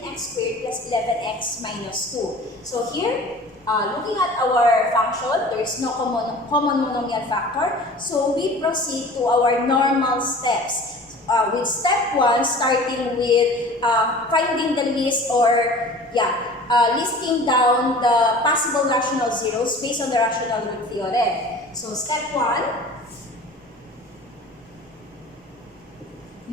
13x squared plus 11x minus 2. So here, looking at our function, there is no common monomial factor. So we proceed to our normal steps. With step 1, starting with finding the list or listing down the possible rational zeros based on the rational root theorem. So step 1,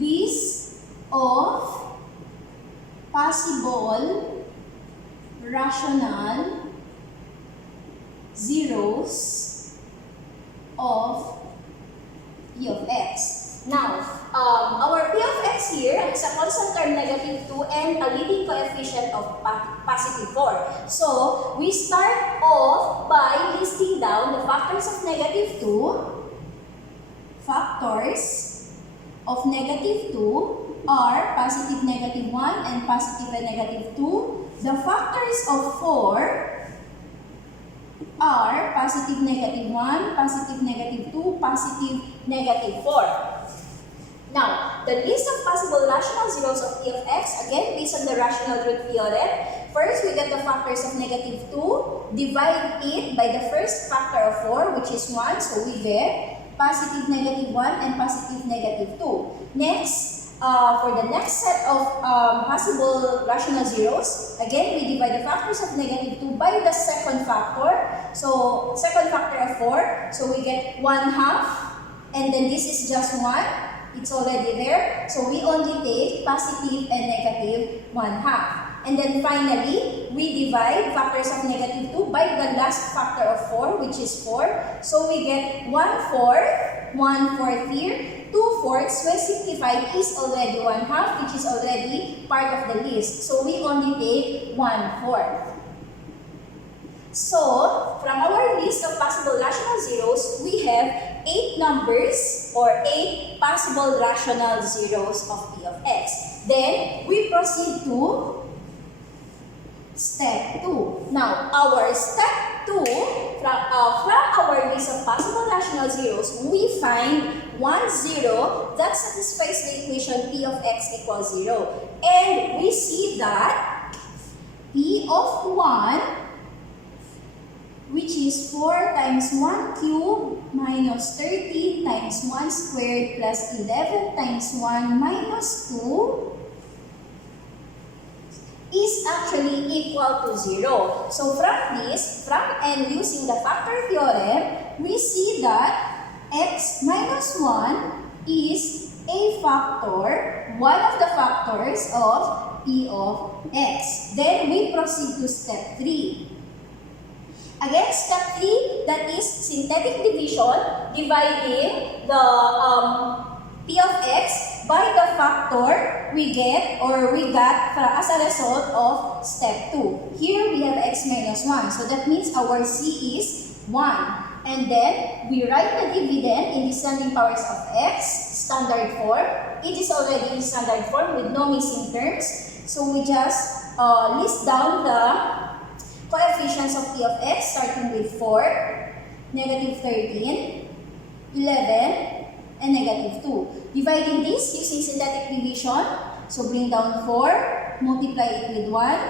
list of possible rational zeros of p of x. Now, our p of x here is a constant term negative 2 and a leading coefficient of positive 4. So, we start off by listing down the factors of negative 2. Factors of negative 2 are positive negative 1 and positive and negative 2. The factors of 4 are positive negative 1, positive negative 2, positive negative 4. Now, the list of possible rational zeros of p of x, again, based on the rational root theorem. First, we get the factors of negative 2, divide it by the first factor of 4, which is 1, so we get positive negative 1 and positive negative 2. Next, for the next set of possible rational zeros, again, we divide the factors of negative 2 by the second factor. So, second factor of 4, so we get 1/2, and then this is just 1. It's already there. So, we only take positive and negative 1/2. And then finally, we divide factors of negative 2 by the last factor of 4, which is 4. So, we get 1/4, 1/4 here, 2/4, when simplified is already 1/2, which is already part of the list. So, we only take 1/4. So, from our list of possible rational zeros, we have 8 numbers or 8 possible rational zeros of p of x. Then, we proceed to step 2. Now, our step 2, from our list of possible rational zeros, we find one zero that satisfies the equation p of x equals 0. And we see that p of 1, which is 4 times 1 cubed minus 13 times 1 squared plus 11 times 1 minus 2 is actually equal to 0. So from this, and using the factor theorem, we see that x minus 1 is a factor, one of the factors of p of x. Then we proceed to step 3. Again, step 3, that is synthetic division, dividing the p of x by the factor we got as a result of step 2. Here we have x minus 1, so that means our c is 1. And then we write the dividend in descending powers of x, standard form. It is already in standard form with no missing terms, so we just list down the coefficients of p of x, starting with 4, negative 13, 11, and negative 2. Dividing this using synthetic division, so bring down 4, multiply it with 1,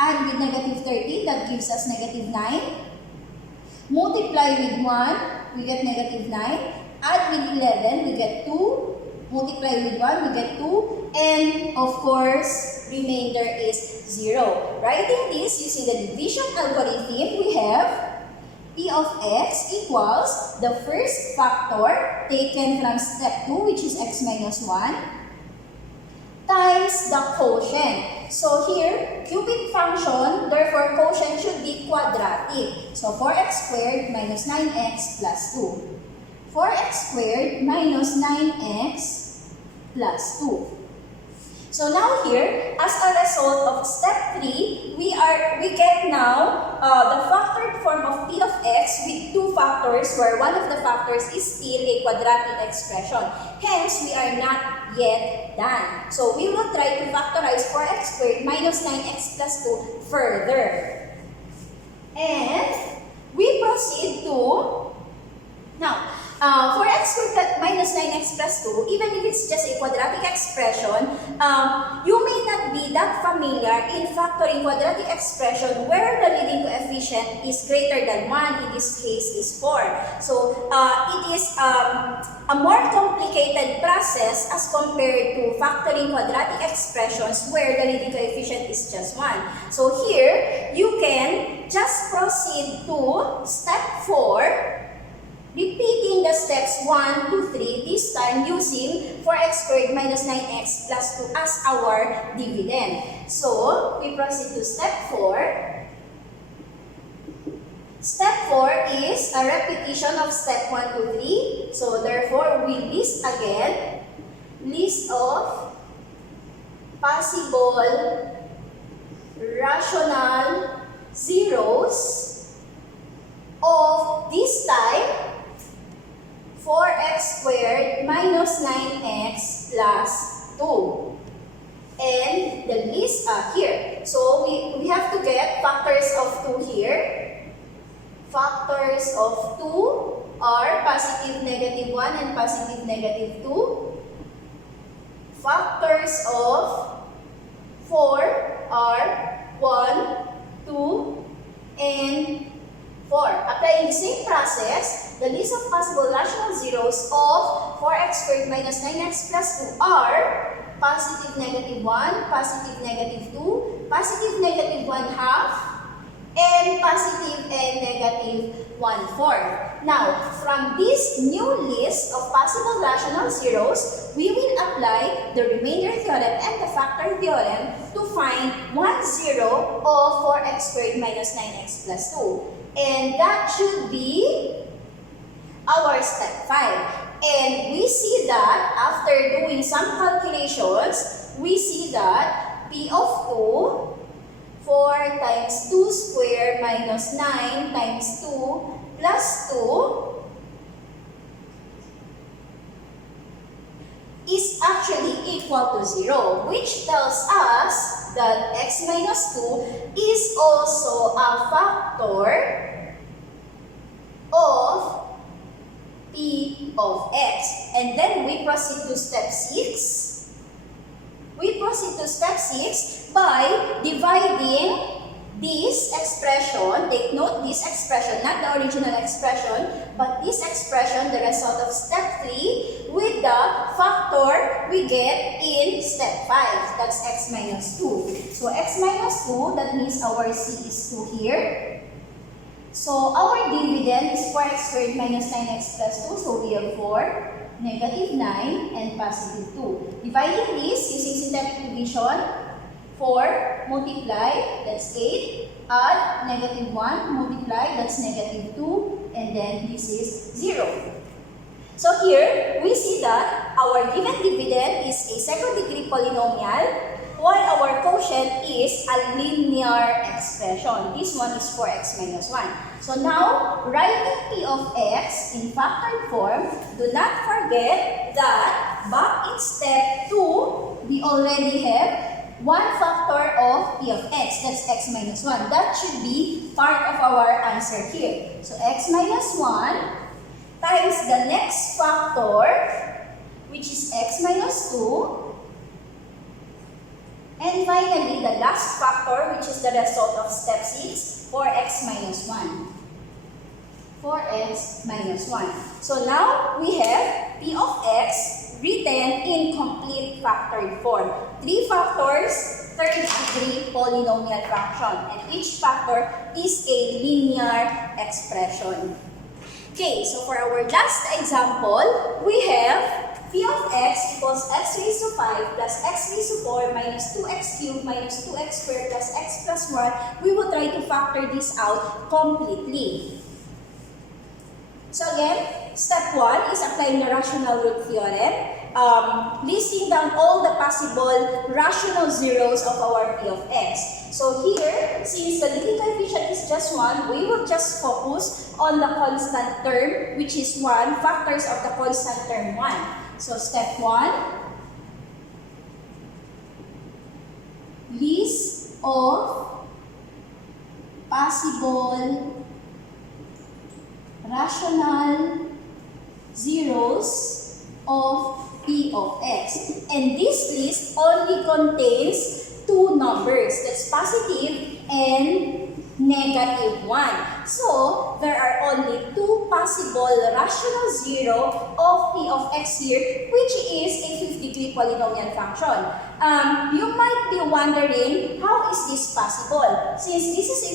add with negative 13, that gives us negative 9. Multiply with 1, we get negative 9. Add with 11, we get 2. Multiply with 1, we get 2. And of course, remainder is 0. Writing this using the division algorithm, we have p of x equals the first factor taken from step 2, which is x minus 1, times the quotient. So here, cubic function, therefore quotient should be quadratic. So 4x squared minus 9x plus 2. 4x squared minus 9x plus 2. So now here, as a result of step 3, we get now the factored form of p of x with 2 factors, where one of the factors is still a quadratic expression. Hence, we are not yet done. So we will try to factorize 4x squared minus 9x plus 2 further. And we proceed to, now, 4x squared minus 9x plus 2, even if it's just a quadratic expression, you may not be that familiar familiar in factoring quadratic expression where the leading coefficient is greater than 1, in this case is 4. So, it is a more complicated process as compared to factoring quadratic expressions where the leading coefficient is just 1. So, here, you can just proceed to step 4, repeating the steps 1, 2, 3, this time using 4x squared minus 9x plus 2 as our dividend. So, we proceed to step 4. Step 4 is a repetition of step 1, 2, 3. So, therefore, we list again, list of possible rational zeros of this type 4x squared minus 9x plus 2. And the list are here. So we have to get factors of 2 here. Factors of 2 are positive negative 1 and positive negative 2. Factors of 4 are 1, 2, and 4. Applying the same process, the list of possible rational zeros of 4x squared minus 9x plus 2 are positive negative 1, positive negative 2, positive negative 1 half, and positive and negative 1/4. Now, from this new list of possible rational zeros, we will apply the remainder theorem and the factor theorem to find 1 zero of 4x squared minus 9x plus 2. And that should be our step 5. And we see that after doing some calculations, we see that P of 2, 4 times 2 squared minus 9 times 2 plus 2 is actually equal to 0, which tells us that x minus 2 is also a factor of P of x. And then we proceed to step 6. We proceed to step 6 by dividing this expression. Take note, this expression, not the original expression, but this expression, the result of step 3, with the factor we get in step 5. That's x minus 2. So x minus 2, that means our c is 2 here. So our dividend is 4x squared minus 9x plus 2. So we have 4, negative 9, and positive 2. Dividing this using synthetic division, 4 multiply, that's 8. Add negative 1, multiply, that's negative 2. And then this is 0. So here, we see that our given dividend is a second degree polynomial, while our quotient is a linear expression. This one is 4x minus 1. So now, writing P of x in factored form, do not forget that back in step 2, we already have one factor of P of x. That's x minus 1. That should be part of our answer here. So x minus 1 times the next factor, which is x minus 2. And finally, the last factor, which is the result of step 6, 4x minus 1. 4x minus 1. So now, we have P of x written in complete factored form. 3 factors, third degree polynomial fraction. And each factor is a linear expression. Okay, so for our last example, we have P of x equals x raised to 5 plus x raised to 4 minus 2x cubed minus 2x squared plus x plus 1. We will try to factor this out completely. So again, step 1 is applying the rational root theorem, listing down all the possible rational zeros of our P of x. So here, since the leading coefficient is just 1, we will just focus on the constant term, which is 1, factors of the constant term 1. So step 1, list of possible rational zeros of P of x. And this list only contains 2 two numbers. That's positive and negative 1. So, there are only two possible rational zero of p of x here, which is a 50-degree polynomial function. You might be wondering, how is this possible? Since this is a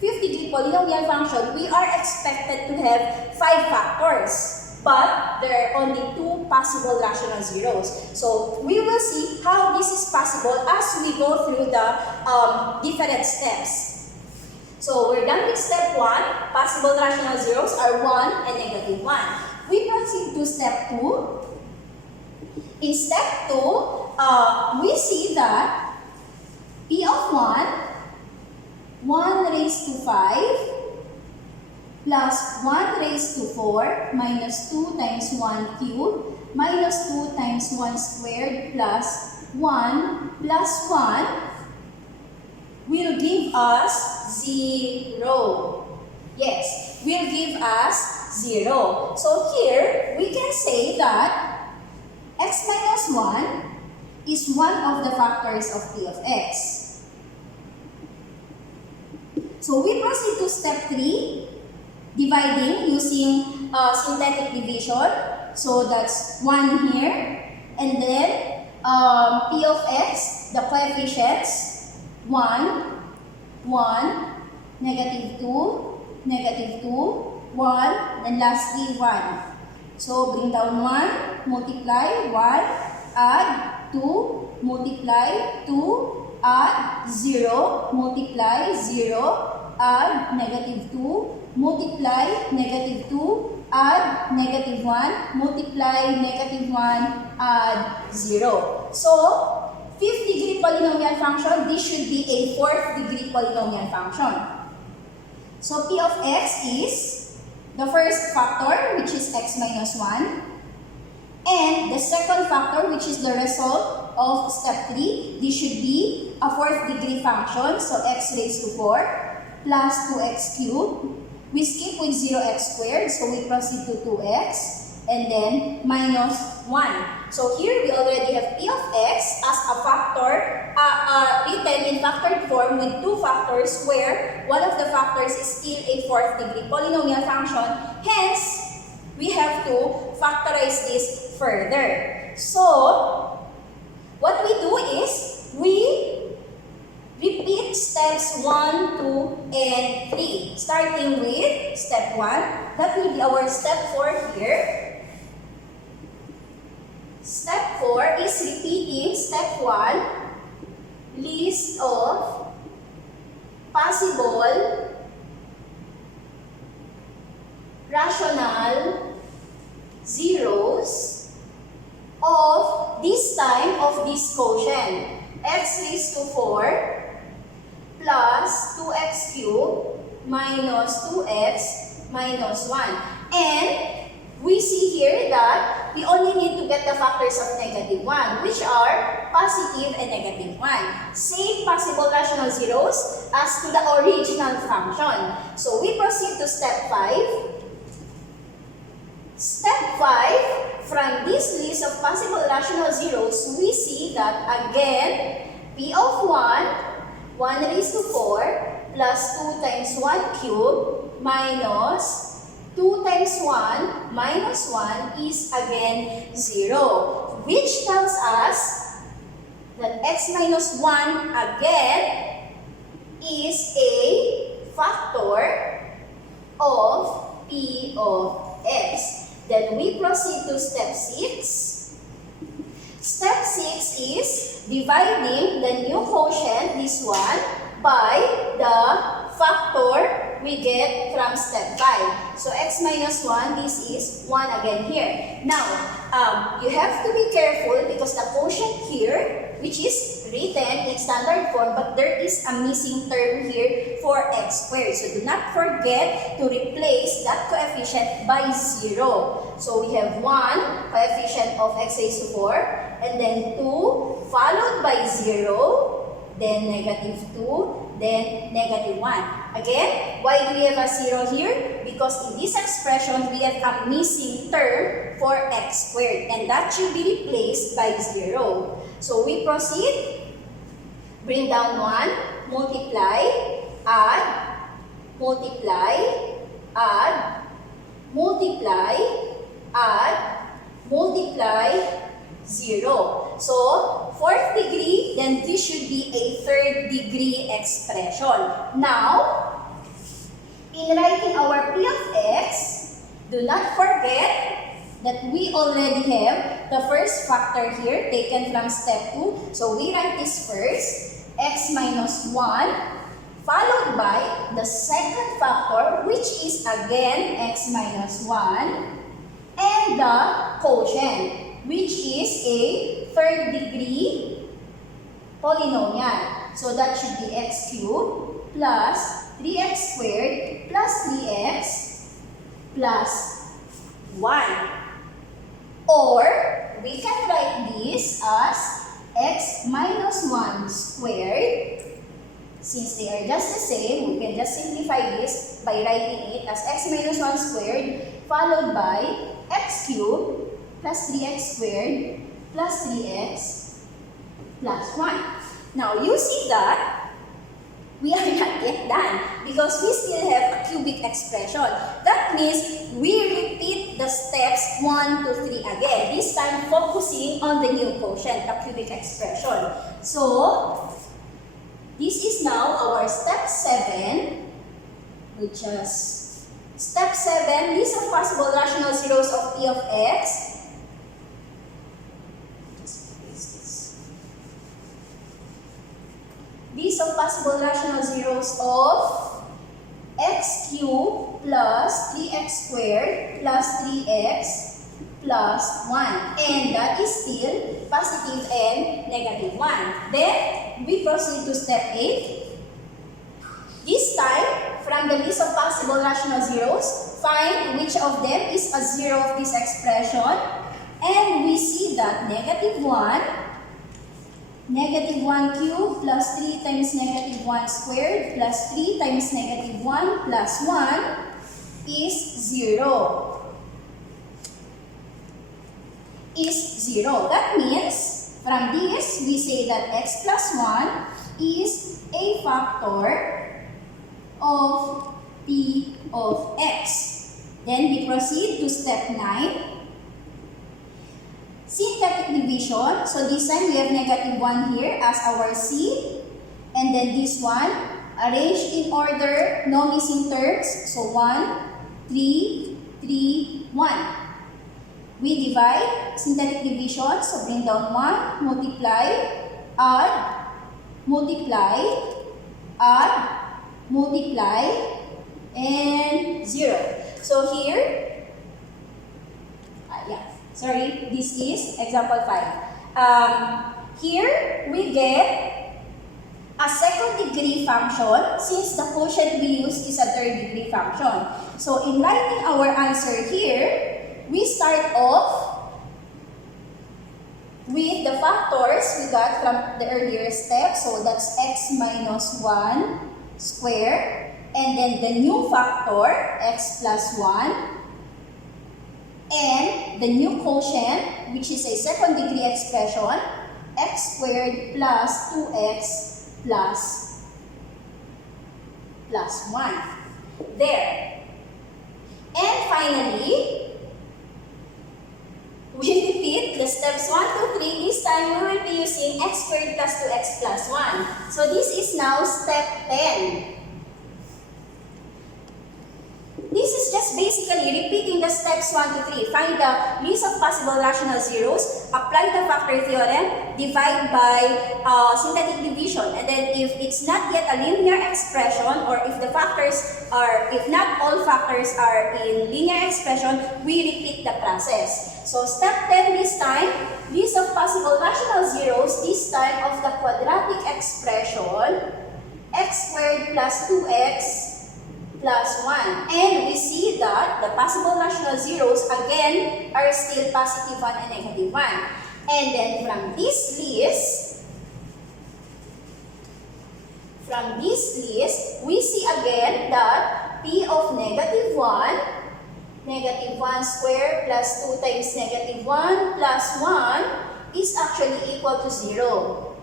50-degree polynomial function, we are expected to have 5 factors. But there are only two possible rational zeros. So, we will see how this is possible as we go through the different steps. So, we're done with step 1. Possible rational zeros are 1 and negative 1. We proceed to step 2. In step 2, we see that p of 1 raised to 5, plus 1 raised to 4 minus 2 times 1 cubed minus 2 times 1 squared plus 1 plus 1 will give us 0. Yes, will give us 0. So here, we can say that x minus 1 is one of the factors of p of x. So we proceed to step 3. Dividing using synthetic division. So that's 1 here. And then p of x, the coefficients, 1, 1, negative 2, negative 2, 1, and lastly 1. So bring down 1, multiply, 1, add 2, multiply, 2, add 0, multiply, 0, add negative 2, multiply negative 2, add negative 1, multiply negative 1, add 0. So, 5th-degree polynomial function, this should be a 4th-degree polynomial function. So, p of x is the first factor, which is x minus 1. And the second factor, which is the result of step 3, this should be a 4th-degree function. So, x raised to 4 plus 2x cubed. We skip with 0x squared, so we proceed to 2x, and then minus 1. So here we already have p of x as a factor, written in factored form with two factors where one of the factors is still a 4th-degree polynomial function. Hence, we have to factorize this further. So, what we do is, we repeat steps 1, 2, and 3. Starting with step 1. That will be our step 4 here. Step 4 is repeating step 1. List of possible rational zeros of this time of this quotient. X raised to 4 plus 2x cubed minus 2x minus 1. And we see here that we only need to get the factors of negative 1, which are positive and negative 1. Same possible rational zeros as to the original function. So we proceed to step 5. Step 5, from this list of possible rational zeros, we see that again, p of 1 raised to 4 plus 2 times 1 cubed minus 2 times 1 minus 1 is again 0, which tells us that x minus 1 again is a factor of p of x. Then we proceed to step 6. Step 6 is dividing the new quotient, this one, by the factor we get from step 5. So x minus 1, this is 1 again here. Now, you have to be careful because the quotient here, which is written in standard form, but there is a missing term here for x squared. So do not forget to replace that coefficient by 0. So we have 1 coefficient of x raised to 4, and then 2 followed by 0, then negative 2, then negative 1. Again, why do we have a 0 here? Because in this expression, we have a missing term for x squared, and that should be replaced by 0. So we proceed Bring down 1, multiply, add, multiply, add, multiply, add, multiply, 0. So, 4th degree, then this should be a 3rd degree expression. Now, in writing our P of x, do not forget that we already have the first factor here taken from step 2. So, we write this first, x minus 1, followed by the second factor, which is again x minus 1, and the quotient, which is a 3rd degree polynomial. So, that should be x cubed plus 3x squared plus 3x plus 1. Or, we can write this as x minus 1 squared. Since they are just the same, we can just simplify this by writing it as x minus 1 squared followed by x cubed plus 3x squared plus 3x plus 1. Now, you see that we are not yet done because we still have a cubic expression. That means we repeat the steps 1 to 3 again, this time focusing on the new quotient, the cubic expression. So, this is now our step 7, which is step 7, list of possible rational zeros of P of x. List of possible rational zeros of x cubed plus 3x squared plus 3x plus 1. And that is still positive and negative 1. Then, we proceed to step 8. This time, from the list of possible rational zeros, find which of them is a zero of this expression. And we see that negative 1 cubed plus 3 times negative 1 squared plus 3 times negative 1 plus 1 is 0. That means, from this, we say that x plus 1 is a factor of P of x. Then we proceed to step 9. Synthetic division. So this time we have negative 1 here as our C. And then this one, arranged in order, no missing terms. So 1, 3, 3, 1. We divide synthetic division. So bring down 1, multiply, add, multiply, add, multiply, and 0. So here, this is example 5. Here, we get a 2nd degree function since the quotient we use is a 3rd degree function. So, in writing our answer here, we start off with the factors we got from the earlier step. So, that's x minus 1 squared. And then the new factor, x plus 1. And the new quotient, which is a 2nd degree expression, x squared plus 2x plus 1. There. And finally, we repeat the steps 1 to 3. This time, we will be using x squared plus 2x plus 1. So this is now step 10. This is just basically repeating the steps 1 to 3. Find the list of possible rational zeros, apply the factor theorem, divide by synthetic division. And then if it's not yet a linear expression, or if the factors are, if not all factors are in linear expression, we repeat the process. So step 10 this time, list of possible rational zeros, this time of the quadratic expression, x squared plus 2x plus 1. And we see that the possible rational zeros again are still positive 1 and negative 1. And then from this list, we see again that P of negative 1 squared plus 2 times negative 1 plus 1 is actually equal to 0.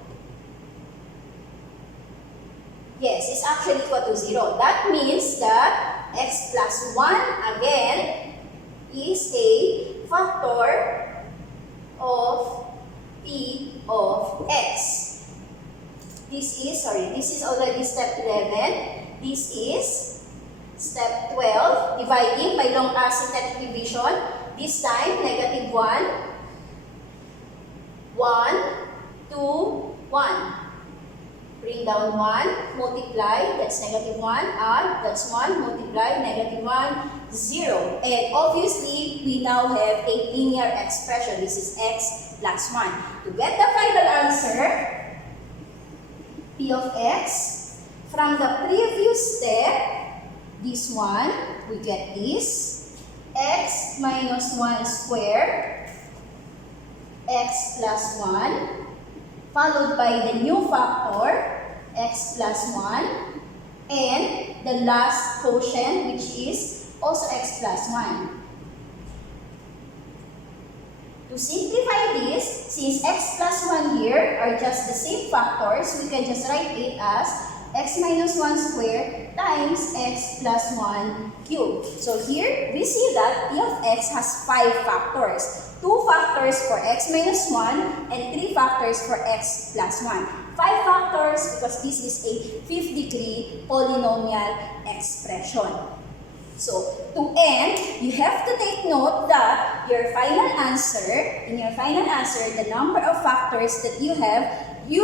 Yes, it's actually equal to 0. That means that x plus 1 again is a factor of p of x. This is already step 11. This is step 12, dividing by long synthetic division. This time, negative 1, 1, 2, 1. Bring down 1, multiply, that's negative 1, add, that's 1, multiply, negative 1, 0. And obviously, we now have a linear expression. This is x plus 1. To get the final answer, p of x, from the previous step, this one, we get this, x minus 1 squared, x plus 1, followed by the new factor, x plus 1, and the last quotient, which is also x plus 1. To simplify this, since x plus 1 here are just the same factors, we can just write it as x minus 1 squared times x plus 1 cubed. So here, we see that p of x has 5 factors. 2 factors for x minus 1 and 3 factors for x plus 1. 5 factors because this is a 5th degree polynomial expression. So, to end, you have to take note that in your final answer, the number of factors that you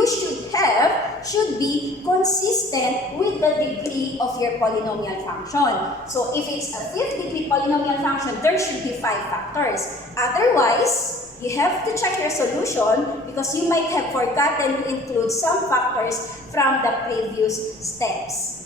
should be consistent with the degree of your polynomial function. So, if it's a 5th degree polynomial function, there should be 5 factors. Otherwise, you have to check your solution because you might have forgotten to include some factors from the previous steps.